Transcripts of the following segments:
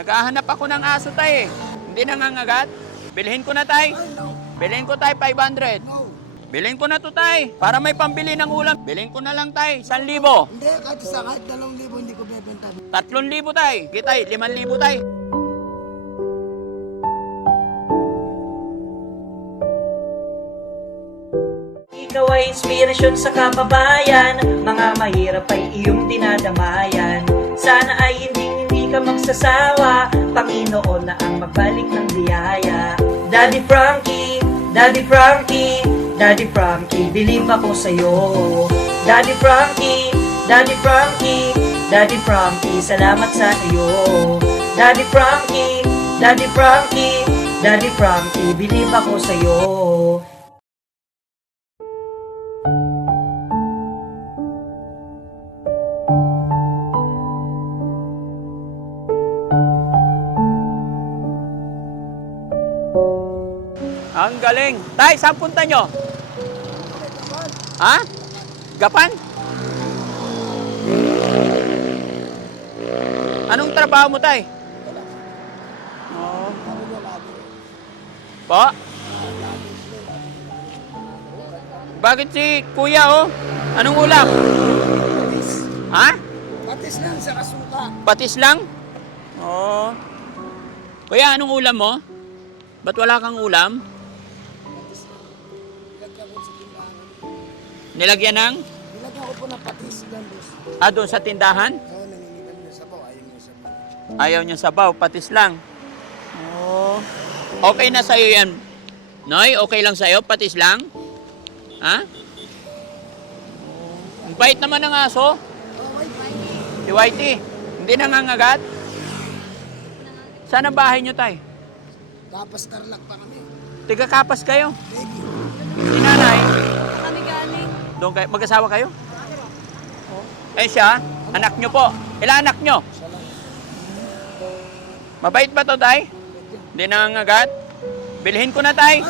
Naghahanap ako ng aso tay eh. Hindi nangangagat. Bilhin ko na tay. Bilhin ko tay 500. No. Bilhin ko na to tay. Para may pambili ng ulam. Bilhin ko na lang tay. 1,000. Hindi, kahit isa, kahit dalawang libo, hindi ko bebenta. 3,000 tay. Kitay, 5,000 tay. Ikaw ay inspirasyon sa kababayan Mga mahirap ay iyong dinadamayan Sana ay hindi ka magsasawa Panginoon na ang magbalik ng biyaya. Daddy Frankie, Daddy Frankie Daddy Frankie, believe ako sa'yo. Daddy Frankie, Daddy Frankie Daddy Frankie, salamat sa iyo. Daddy Frankie, Daddy Frankie Daddy Frankie, believe ako sa'yo galing. Tay, saan punta nyo? Ha? Gapan? Anong trabaho mo, tay? Oh. Po? Bakit si kuya, oh? Anong ulam? Ha? Patis lang sa kasuka. Patis lang? Oo. Kuya, anong ulam mo? Ba't wala kang ulam? Nilagyan ng? Nilagyan ko po ng patis lang, boss. Ah, doon sa tindahan? Kaya nanginginan niya sa baw, ayaw niya sa baw. Ayaw niya sabaw, patis lang. Oo. Okay na sa'yo yan. Noy, okay lang sa'yo? Patis lang? Ha? Ang bait naman ng aso. Oh. Si Whitey. Hindi nangangagat? Saan ang bahay niyo, tay? Tapos tarlak pa kami. Tiga kapas kayo. Thank you. Si nanay. Kami galing. Doon kayo, mag-asawa kayo? Eh siya, anak nyo po. Ilan anak nyo? Mabait ba to, tay? Hindi nangangagat? Bilhin ko na, tay.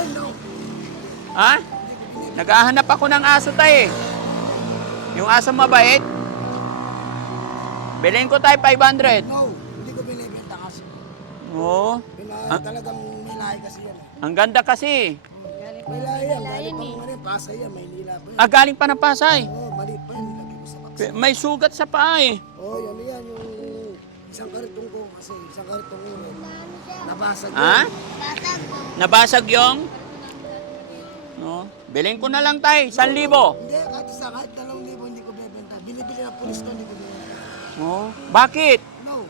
Ha? Naghahanap ako ng aso, tay. eh. Yung aso mabait. Bilhin ko, tay, 500. No, hindi ko binibenta kasi. Oo. Pina, Ah. talagang may lahi kasi yan. eh. Ang ganda kasi. May lahi yan. Galing pa mga rin. Pasay yan. May yan. Ah, galing pa ng Pasay. Oh, maliit pa yan. Nilagay ko sa box. May sugat sa paa eh. Oh, yan yan. Yung isang karitong ko kasi. Isang karitong ko. Nabasag Ha? yun. Nabasag yung? No. Bilhin ko na lang, tay. 1,000. Hindi, kahit isa, kahit dalawang libo hindi ko bebenta. Binibili ng pulis to, hindi ko bebenta. Oh. Bakit? No.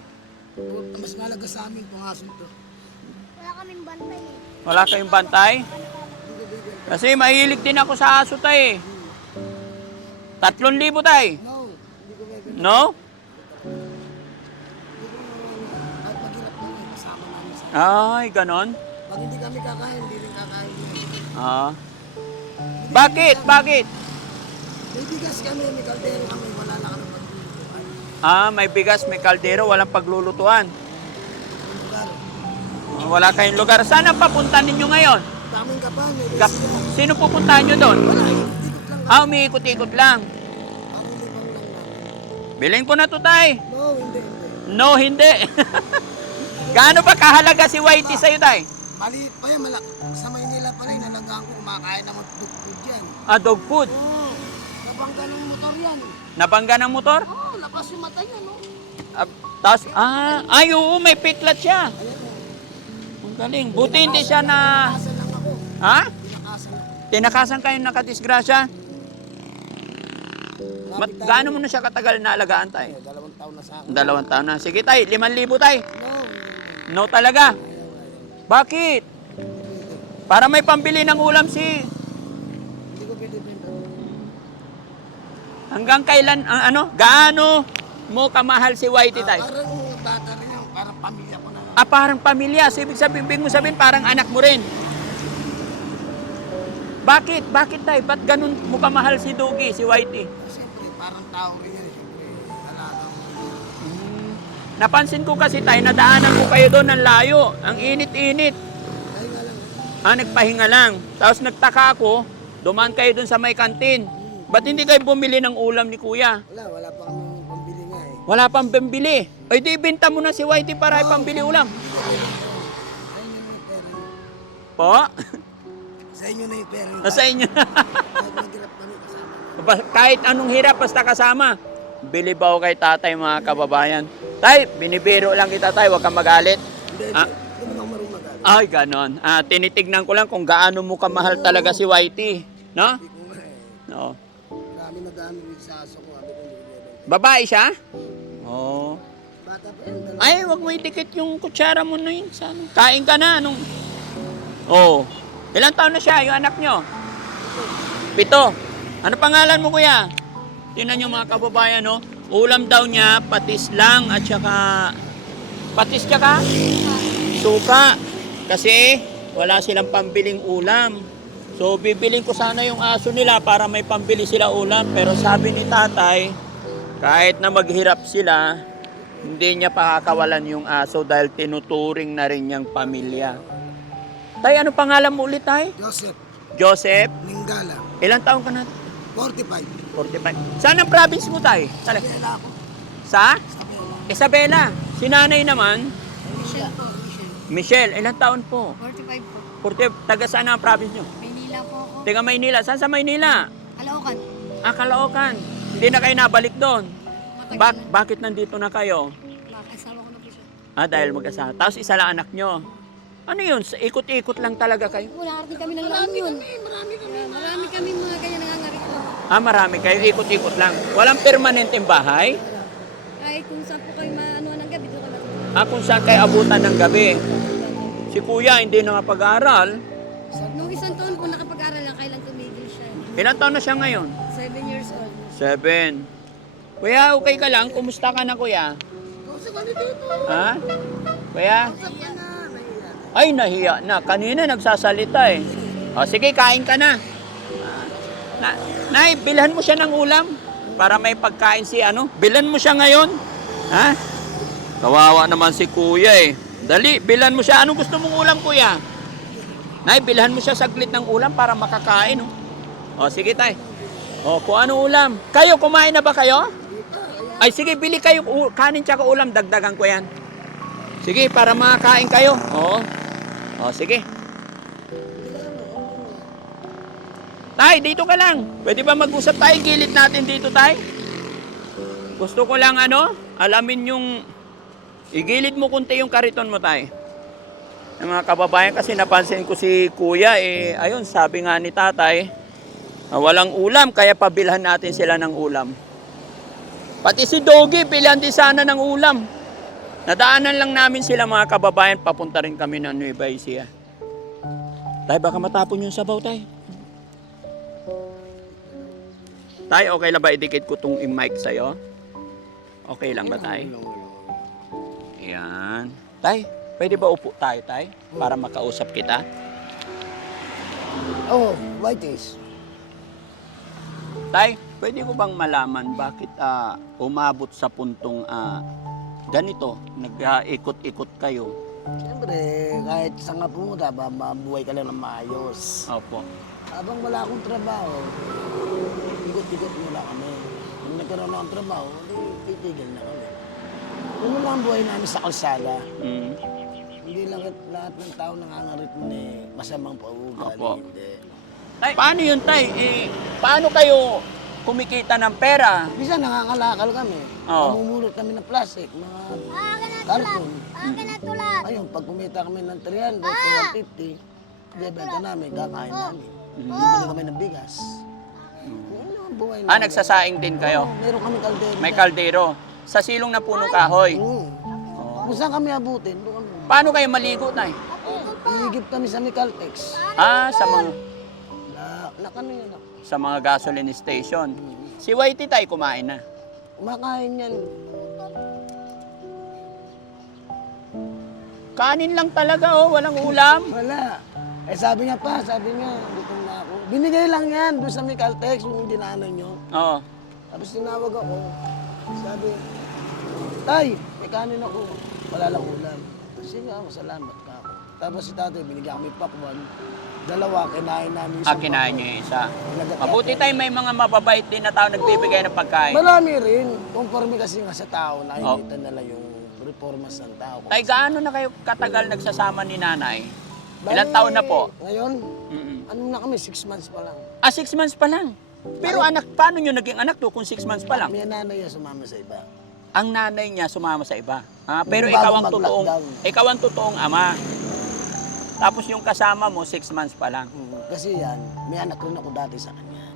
Mas malaga sa amin itong aso ito. Wala kaming bantay eh. Wala kayong bantay? Kasi mahilig din ako sa aso, tay. eh. 3,000, tay. No, Ay, ganon. Pag hindi kami kakain, hindi rin kakain. Ah. Bakit? Bakit? May bigas kami, may kaldero kami, wala lang kami maglulutuan. Ah, may bigas, may kaldero, walang paglulutuan. Wala kayong lugar. Saan ang papunta ninyo ngayon? Daming kapan, Kap-. Sino pupuntahan nyo doon? Wala, ikot lang Ah, umiikot-ikot lang. Bilhin ko na to, tay. No, hindi, hindi. No, hindi. Gaano ba kahalaga si Whitey sa'yo, tay? Maliit pa yan, malak. Sa Maynila pa rin, nalagaan ko, kumakain ng tugtog yan. Ah, dog food. Oo, oh, nabangga ng motor yan. Nabangga ng motor? Oo, oh, labas yung mata niya, no? Ah, tapos, ah, ay, oo, may pitlat siya. Oh. Ang galing. Buti hindi siya na... Ha? Pinakasan ako. Tinakasan kayo nakadisgrasya? Ma- Lapit tayo. gaano mo na siya katagal na alagaan, tay? Eh, Dalawang taon na sa akin. Dalawang taon na. Sige, tay. Liman libo, tay. No, No talaga. Bakit? Para may pambili ng ulam si... hindi ko pinipinta. Hanggang kailan, ang ano? Gaano mo kamahal si Whitey, tay? Parang bata rin yung parang pamilya ko na. Ah, parang pamilya. So, ibig sabihin, ibig mo sabihin, parang anak mo rin. Bakit? Bakit, tay? Ba't ganun mo kamahal si Dugi, si Whitey? Siyempre, parang tao rin yan. Siyempre, alaga ko. Napansin ko kasi, tay, nadaanan ko kayo doon ng layo. Ang init-init. Ah, nagpahinga lang. Tapos nagtaka ako, dumaan kayo doon sa may kantin. Ba't hindi kayo bumili ng ulam ni kuya? Wala, wala pa kami pambili nga eh. Wala pang pambili. Ay, di ibenta mo na si Whitey para ulam. Yung pera niyo. Po? Sa inyo na yung pera niyo. Nasa inyo. Kahit anong hirap, basta kasama. Bili ba ako kay tatay mga kababayan? Tay, binibiro lang kita tay, huwag kang magalit. Hindi, Ah. Ay, ganon. Ah, tinitignan ko lang kung gaano mo kamahal talaga si Whitey. No? Eh. No. Dami na dami sa aso ko. Babae siya? Oo. Bata pa yun. Ay, wag mo itikit yung kutsara mo na yun. Sa ano. Kain ka na. Anong... Oo. Oh. Ilang taon na siya, yung anak nyo? Pito. Ano pangalan mo, kuya? Tingnan nyo mga kababayan, no? Ulam daw niya, patis lang at saka... Patis tsaka? Suka. Kasi wala silang pambiling ulam. So, bibiling ko sana yung aso nila para may pambili sila ulam. Pero sabi ni tatay, kahit na maghirap sila, hindi niya pakakawalan yung aso dahil tinuturing na rin niyang pamilya. Tay, ano pangalan mo ulit, tay? Joseph Joseph, Ningala. ilang taon ka na? 45. 45. Saan ang province mo, tay? Saan? Bela ako. Sa? Ko. Isabela. Si nanay naman, Michelle po, Michelle. Michelle, ilang taon po? 45 po. 40, taga saan ang province nyo? Maynila po ako. Taga Maynila. Saan sa Maynila? Caloocan. Ah, Caloocan. Hindi na kayo nabalik doon. Bak bakit nandito na kayo? Nakakasawa ko na po siya. Ah, dahil mag-asawa. Tapos isa lang anak nyo. Ano yun? Sa Ikot-ikot lang talaga kayo? Oo, nakarating kami ng marami yun. Marami kami. Marami kami mga ganyan nangangarit po. Ah, marami kayo. Ikot-ikot lang. Walang permanenteng bahay? Ay, kung saan po kayo maano ng gabi, doon kami matutulog. Ah, kung saan kayo abutan ng gabi. Si kuya hindi na pag-aaral. Nung isang taon po nakapag-aral lang, kailan tumigil siya. Ilan taon na siya ngayon? 7 years old. Seven. Kuya, okay ka lang? Kumusta ka na, kuya? Kasi kami dito. Ha? Kuya? Usap ka na. Ay, nahiya na. Kanina nagsasalita eh. O, sige, kain ka na. Ah, Na, nay, bilhan mo siya ng ulam para may pagkain si ano. Bilhan mo siya ngayon. Ha? Kawawa naman si kuya eh. Dali, bilhan mo siya. Anong gusto mong ulam, kuya? Nay, bilhan mo siya saglit ng ulam para makakain. Oh. O, sige tay. O, kung ano ulam. Kayo, kumain na ba kayo? Ay, sige, bili kayo kanin tsaka ulam. Dagdagan ko yan. Sige, para makakain kayo. Oo. O, sige. Tay, dito ka lang. Pwede ba mag-usap tayo? Gilid natin dito, tay. Gusto ko lang ano, alamin yung... Igilid mo kunti yung kariton mo, tay. Ng mga kababayan kasi napansin ko si kuya, eh, ayun, sabi nga ni tatay, ah, walang ulam, kaya pabilhan natin sila ng ulam. Pati si Dogi, bilhan din sana ng ulam. Nadaanan lang namin sila mga kababayan, papunta rin kami ng Nueva Ecija. Tay, baka matapon yung sabaw, tay. Tay, okay lang ba idikit ko tong mic sa'yo? Okay lang ba, tay? Ayan. Tay, pwede ba upo tayo, tay? Para makausap kita? Oh, white is. Tay, pwede ko bang malaman bakit ah, umabot sa puntong ah, ganito, nag-ikot-ikot kayo? Siyempre, kahit saan nga pumunta, ba, mabuhay ka lang ng maayos. Opo. Habang wala akong trabaho, ikot-ikot muna kami. Nung nagkaroon akong trabaho, titigil na kami. Yun lang ang buhay namin sa kalsada. Mm. Hindi lang at lahat ng tao nangangarit mo eh, masamang paugali. Opo. Hindi. Tay, paano yun, tay? Eh, paano kayo kumikita ng pera? Minsan nangangalakal kami. Oo. Namumulot kami ng plastic, mga karton. Ayun, pag kumita kami ng 300, 250, bebenta namin, kakain namin. Bibili kami ng bigas. Yun lang ang buhay Ah, namin. nagsasaing din kayo? Oo, meron kami kaldero. May kaldero. Sa silong na puno kahoy. Oo. Kung saan kami abutin, doon kami. Paano kayo maligo, tay? Iigip kami sa Micaltex. Ah, sa mga Na, na kano yun. Sa mga gasoline station. Si Whitey tay kumain na. Kumakain yan. Kanin lang talaga oh, walang ulam. Wala. Eh sabi niya pa, sabi niya, gutom na ako. Binigay lang yan doon sa Micaltex, yung dinaanan niyo. Oo. Tapos tinawag ako. Sabi, Tay, may kanin ako. Wala lang ulam. Sige ako, salamat ka ako. Tapos si tatay, binigyan kami pakwan. Dalawa, kinain namin Ah, kinain nyo yung isa. Mabuti tayo may mga mababait din na tao nagbibigay ng pagkain. Marami rin. Conforme kasi nga sa tao, Oh. nakikita nila yung reformas ng tao. Tay, gaano na kayo katagal nagsasama ni nanay? Bali, Ilang taon na po? Ngayon, Mm-mm. ano na kami, six months pa lang. Ah, six months pa lang. Pero anak, paano nyo naging anak to kung six months pa lang? May nanay niya sumama sa iba. Ang nanay niya sumama sa iba. Ah, pero Yung ikaw ang totoong, ikaw ang totoong ama. Tapos yung kasama mo, six months pa lang. Mm, Kasi yan, may anak rin ako dati sa kanya.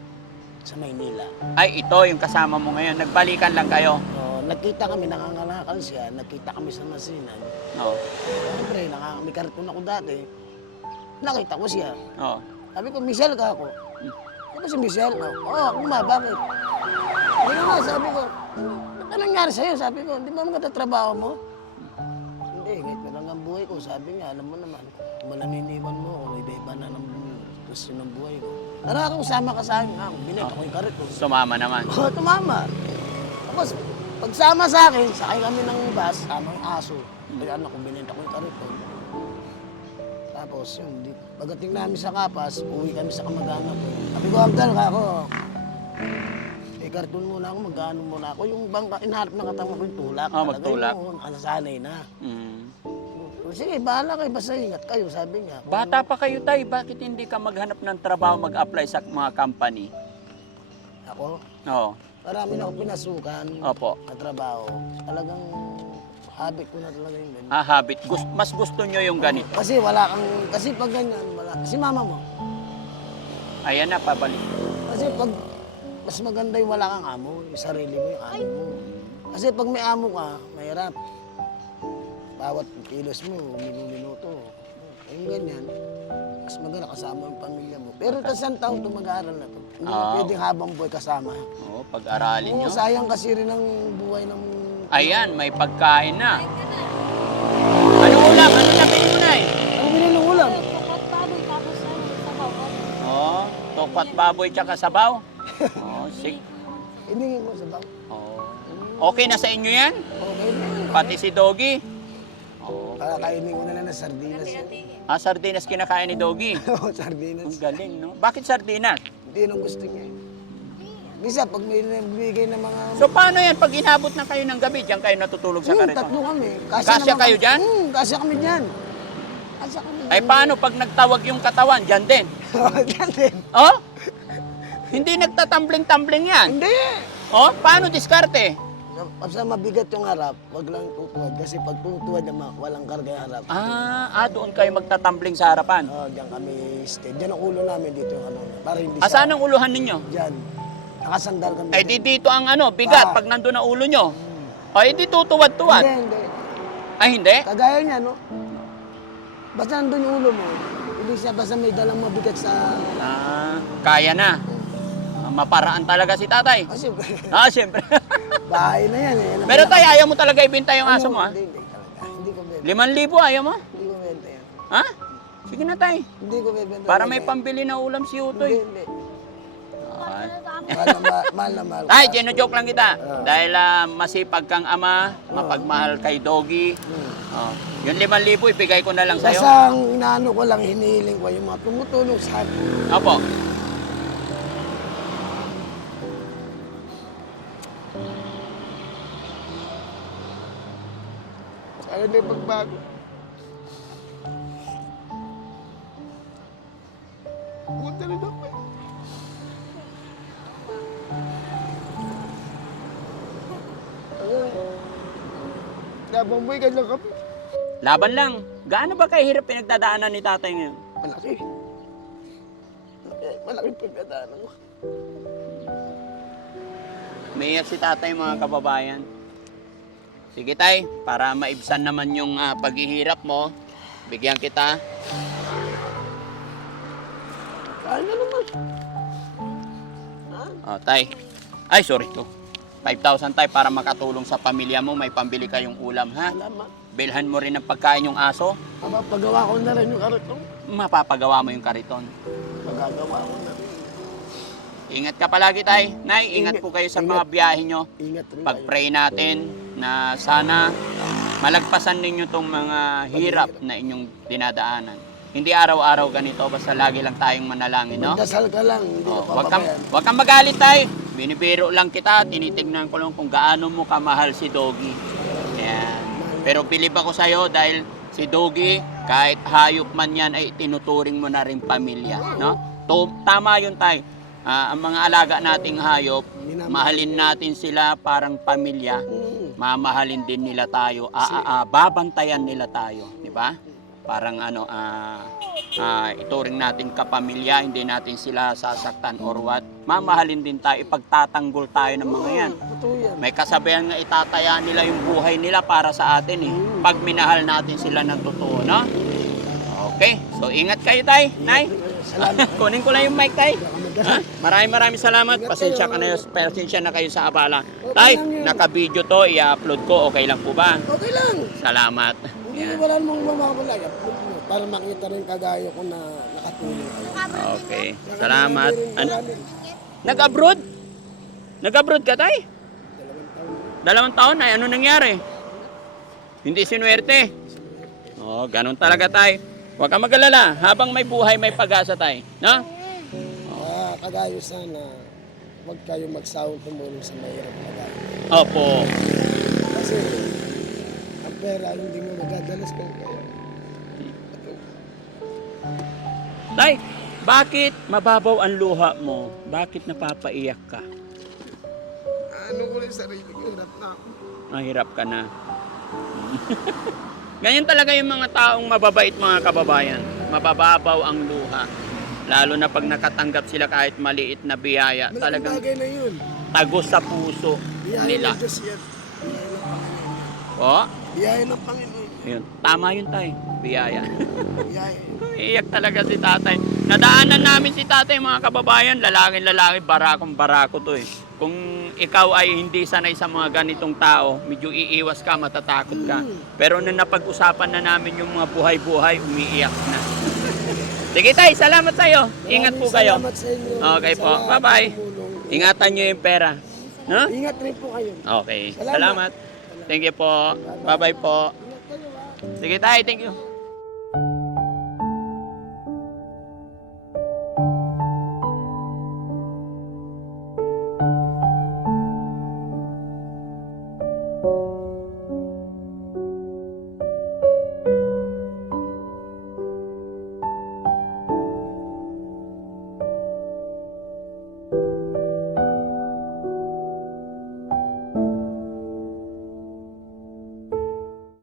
Sa Maynila. Ay, ito yung kasama mo ngayon. Nagbalikan lang kayo. So, nagkita kami, nangangalakan siya. Nagkita kami sa Masinan. No. Siyempre, may karton ako dati. Nakita ko siya. Oh. Sabi ko, Michelle ka ako. Ano si Michelle? Oo, oh, ako ma, bakit? Hindi nga, sabi ko, ano nangyari sa'yo? Sabi ko, hindi ba maganda trabaho mo? Buhay ko. Sabi niya, alam mo naman, malaniniwan mo ako, iba-iba na ng gusto ng buhay ko. Tara kung sama ka sa akin, ha? Binenta ko yung karton. Sumama naman. Oo, tumama. Tapos, pagsama sa akin, sakay kami ng bus, sama yung aso. Ay, ano ko, binenta ko yung karton. Tapos, yun, di, pagdating namin sa Kapas, uwi kami sa kamag-anak ko. Sabi ko, Abdal, ako, eh, karton muna ako, magkano muna ako. Yung bangka, inaharap na katama ko yung tulak. Ah, magtulak. Talaga yun, Nakasanay na. Mm. Sige, bahala kayo, basta ingat kayo, sabi niya. Bata pa kayo, tay. Bakit hindi ka maghanap ng trabaho, mag-apply sa mga company? Ako, Oo. marami na akong pinasukan Opo. na trabaho. Talagang habit ko na talaga yun. Ah, habit. Gust- mas gusto nyo yung ganito. Kasi wala kang, kasi pag ganyan, wala. Si mama mo, Ayan na, pabalik. kasi pag mas maganda yung wala kang amo, yung sarili mo, yung amo mo. Kasi pag may amo ka, mahirap. Bawat kilos mo, minuto. Yung ganyan, mas maganda kasama yung pamilya mo. Pero tas isang taon ito mag-aaral na to. Hindi mo Ah. pwedeng habang buhay kasama. Oo, pag-aralin Oo, nyo. sayang kasi rin ang buhay ng... Ayan, may pagkain na. Ano ulam? Ano sabihin mo na eh? Ang binili ng ulam. Kapag baboy, tapos ano, sabaw. Oo, tokat baboy tsaka sabaw. Oo, sik. Hindi mo sa bang. Oo. Okay na sa inyo yan? Okay na. Pati si Doggy? Oo. Kakainin ko na lang ng sardinas. Ah, sardinas kinakain ni Doggy. Oo, sardinas. Ang galing, no? Bakit sardinas? Hindi yun ang gusto niya. Bisa, pag may nabigay ng mga... So, paano yan? Pag inabot na kayo ng gabi, diyan kayo natutulog sa Hmm, kariton? tatlo kami. Kasya naman kayo dyan? Hmm, kasya kami dyan. Kasya kami Ay, paano pag nagtawag yung katawan? Diyan din. dyan din. Oh? Hindi nagtatumbling-tumbling yan. Hindi. Oh, paano diskarte? Basta mabigat yung harap, wag lang tutuwad. Kasi pag tutuwad naman, walang karga yung harap. Ah, ah, doon kayo magtatumbling sa harapan. Oh, dyan kami stay. Dyan ang ulo namin dito yung ano. Para hindi Ah, saan ang uluhan ninyo? Dyan. Nakasandal kami. Eh, di dito ang ano, bigat Ah. pag nandun ang ulo nyo. Ay, di tutuwad-tuwad. Hindi, hindi. Ay, hindi? Kagaya niya, no? Basta nandun yung ulo mo. Ibig siya, basta may dalang mabigat sa... Ah, kaya na. Ah, maparaan talaga si tatay. Kasi, Ah, siyempre. bahay na yan eh. Pero malaki. tay, ayaw mo talaga ibenta yung aso mo, ha? Hindi, hindi talaga. Hindi ko benta. Liman libo, ayaw mo? Hindi ko benta yan. Ha? Sige na, tay. Hindi ko bebenta. Para may pambili na ulam si Hindi, Utoy. hindi. Ah. Mahal na mahal, mahal na mahal. Joke lang kita. Ah. Dahil ah, masipag kang ama, mapagmahal kay Doggy. Oh, yung liman libo, ibigay ko na lang sa'yo. Basta ang inaano ko lang, hinihiling ko yung mga tumutulong sa akin. Opo. Sana may pagbago. Punta rin ako eh. Labang boy, ganyan kami. Laban lang. Gaano ba kahirap pinagdadaanan ni tatay ngayon? Malaki. Malaki, malaki pagkadaanan ko. Umiiyak si tatay mga kababayan. Sige tay, para maibsan naman yung ah, paghihirap mo, bigyan kita. Na naman. Oh, tay. Ay, sorry to. 5,000 tay para makatulong sa pamilya mo, may pambili kayong ulam ha. Salamat. Bilhan mo rin ng pagkain yung aso, Mapapagawa ko na rin yung karotong. mapapagawa mo yung kariton. Magagawa ko na rin. Ingat ka palagi tay. Nay, ingat po kayo sa mga biyahe nyo. Ingat rin. Pag-pray natin na sana malagpasan ninyo tong mga hirap na inyong dinadaanan. Hindi araw-araw ganito, basta lagi lang tayong manalangin, no? Magdasal ka lang, hindi Oh, ka wag kang, wag kang magalit tayo. Binibiro lang kita, tinitignan ko lang kung gaano mo kamahal si Doggy. Yan. Pero bilib ako sa'yo dahil si Doggy, kahit hayop man yan, ay tinuturing mo na rin pamilya. No? To, tama yun tayo. Ah, ang mga alaga nating hayop, mahalin natin sila parang pamilya. Mm. Mamahalin din nila tayo. Ah, ah, ah, babantayan nila tayo. Di ba? Parang ano, ah, ah, ituring natin kapamilya, hindi natin sila sasaktan or what. Mamahalin din tayo, ipagtatanggol tayo ng mga yan. May kasabihan nga itataya nila yung buhay nila para sa atin eh. Pag minahal natin sila ng totoo, no? Okay, so ingat kayo tay, nay. Kunin ko lang yung mic tay. Ha? Maraming maraming salamat. Pasensya ka na, pasensya na kayo sa abala. Tay, naka-video to, i-upload ko. Okay lang po ba? Okay lang. Salamat. Hindi Yan. wala namang. I-upload mo Para makita rin kagaya ko na nakatulong. Okay. Salamat. Marami rin- An- marami. Nag-abroad? Nag-abroad ka, tay? Dalawang taon ay ano nangyari? Hindi sinuwerte. Oo, ganun talaga, tay. Huwag kang mag-alala. Habang may buhay, may pag-asa, tay. No? Ah, kagayo sana. Huwag kayo magsawang tumulong sa mahirap na gayo. Opo. Kasi ang pera hindi mo magdadalas kayo. Tay, bakit mababaw ang luha mo? Bakit napapaiyak ka? Ano ko yung sarili ko, hirap na ako. Mahirap ka na. Ganyan talaga yung mga taong mababait mga kababayan. Mabababaw ang luha. Lalo na pag nakatanggap sila kahit maliit na biyaya. Malaking Talagang bagay na yun. tagos sa puso Biyahe nila. ng Diyos yan. O, Biyahe ng Panginoon. yun. Tama yun tay. Biyaya. Biyahe. Iyak talaga si tatay. Nadaanan namin si tatay mga kababayan. Lalaking lalaki, barakong barako to eh. Kung ikaw ay hindi sanay sa mga ganitong tao, medyo iiwas ka, matatakot ka. Pero nung napag-usapan na namin yung mga buhay-buhay, umiiyak na. Sige tay, salamat sa'yo. Ingat po kayo. Salamat sa inyo. Okay po. sa Bye-bye. Ingatan nyo yung pera. No? Ingat rin po kayo. Okay. Salamat. Salamat. Thank you po. Bye-bye po. Sige tay, thank you.